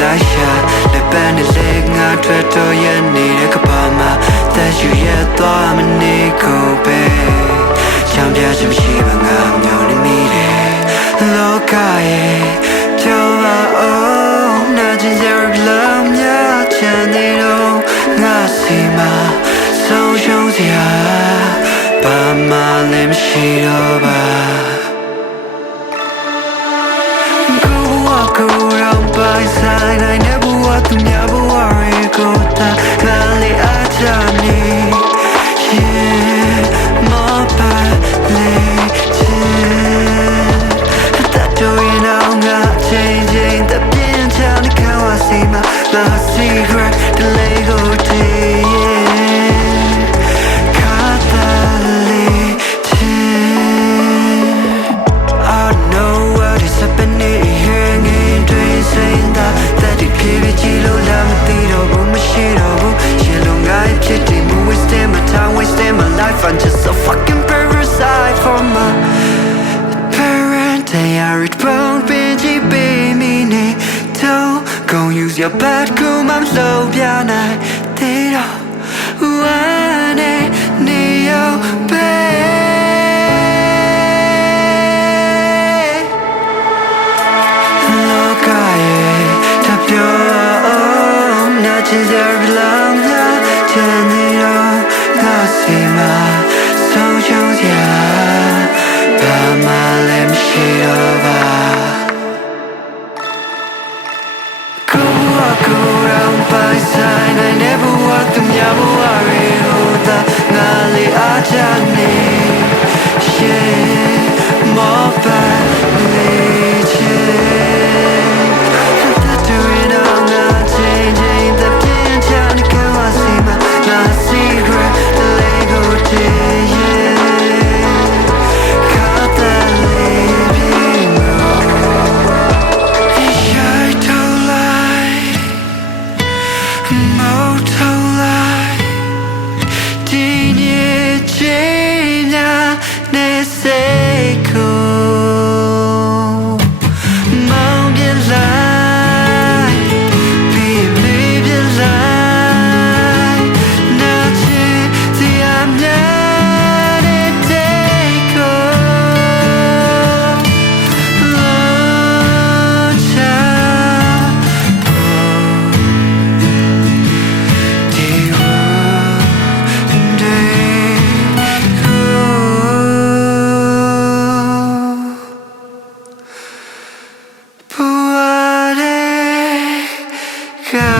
Elisha Le Benedict ngaထွက်တော်ရနေတဲ့ကဘာမှာသက်ယူရသွားမနေကုန်ပဲချမ်းပြချင်မရှိဘငါမျောနေမိတယ်လောကရဲ့ကြောက်ပါအောင်နာကျင်စရာလမ်းများချမ်းနေတော့ငါစီမှာဆုံးရှုံးစရာဘာမှလည်းမရှိတော့ပါကိုရောင်ပိုင်ဆိုင်နိုင်တဲ့ဘဝသူများဘဝတွေကိုသာငါလေးအားချနေ Yeah မပါလေချင်တတ်တော့ရင်အောင်ငါချိန်ချိန်တပြင်းချမ်းတဲ့ခံဝစီမှာငါ secret တလေးကိုတည်I'm just a fucking parasite for my parent. They are it won't be me need to go use your bad cool I'm so beyond they don't want it neo babe look I tap your not just every long turn it on see myဆုံးရှုံးစရာဘာမှလည်းမရှိတော့ပါကိုရောင်ပိုင်ဆိုင်နိုင်တဲ့ဘဝသူများဘဝတွေကိုသာငါလေးအားချနေ Yeah မောပါလေချင်တတ်တူရင်တော့ငါချိန်ချိန်တပြင်းချမ်းတဲ့ကဝစီမှာငါ secret God.